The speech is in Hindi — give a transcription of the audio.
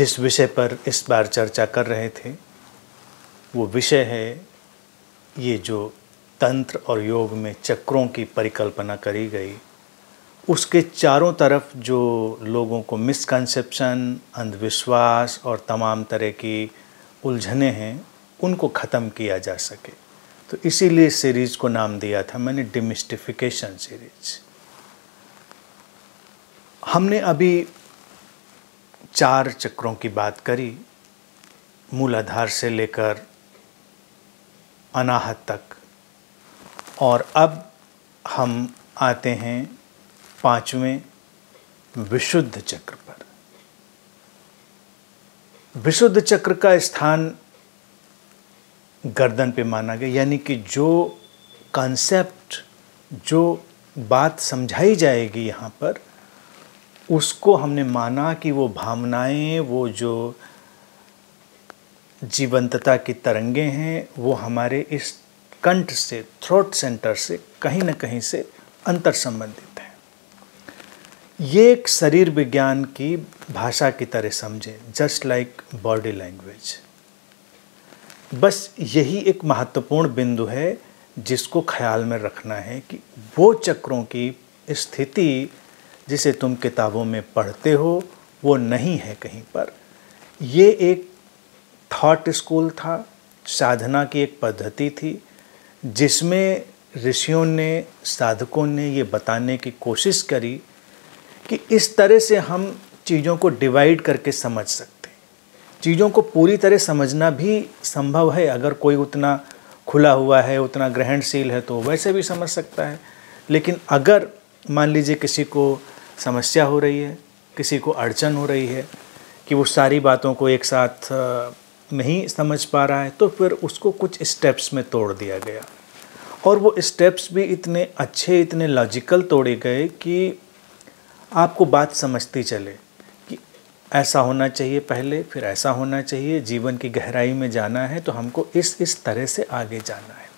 जिस विषय पर इस बार चर्चा कर रहे थे वो विषय है ये जो तंत्र और योग में चक्रों की परिकल्पना करी गई, उसके चारों तरफ जो लोगों को मिसकंसेप्शन, अंधविश्वास और तमाम तरह की उलझनें हैं, उनको ख़त्म किया जा सके। तो इसीलिए इस सीरीज़ को नाम दिया था मैंने डिमिस्टिफिकेशन सीरीज। हमने अभी 4 चक्रों की बात करी, मूलाधार से लेकर अनाहत तक, और अब हम आते हैं 5वें विशुद्ध चक्र पर। विशुद्ध चक्र का स्थान गर्दन पे माना गया, यानी कि जो कॉन्सेप्ट, जो बात समझाई जाएगी यहाँ पर, उसको हमने माना कि वो भावनाएं, वो जो जीवंतता की तरंगें हैं, वो हमारे इस कंठ से, थ्रोट सेंटर से कहीं न कहीं से अंतर संबंधित है। ये एक शरीर विज्ञान की भाषा की तरह समझें, जस्ट लाइक बॉडी लैंग्वेज। बस यही एक महत्वपूर्ण बिंदु है जिसको ख्याल में रखना है कि वो चक्रों की स्थिति जिसे तुम किताबों में पढ़ते हो वो नहीं है कहीं पर। ये एक थॉट स्कूल था, साधना की एक पद्धति थी, जिसमें ऋषियों ने, साधकों ने ये बताने की कोशिश करी कि इस तरह से हम चीज़ों को डिवाइड करके समझ सकते हैं। चीज़ों को पूरी तरह समझना भी संभव है, अगर कोई उतना खुला हुआ है, उतना ग्रहणशील है तो वैसे भी समझ सकता है। लेकिन अगर मान लीजिए किसी को समस्या हो रही है, किसी को अड़चन हो रही है कि वो सारी बातों को एक साथ नहीं समझ पा रहा है, तो फिर उसको कुछ स्टेप्स में तोड़ दिया गया, और वो स्टेप्स भी इतने अच्छे, इतने लॉजिकल तोड़े गए कि आपको बात समझती चले कि ऐसा होना चाहिए पहले, फिर ऐसा होना चाहिए। जीवन की गहराई में जाना है तो हमको इस तरह से आगे जाना है।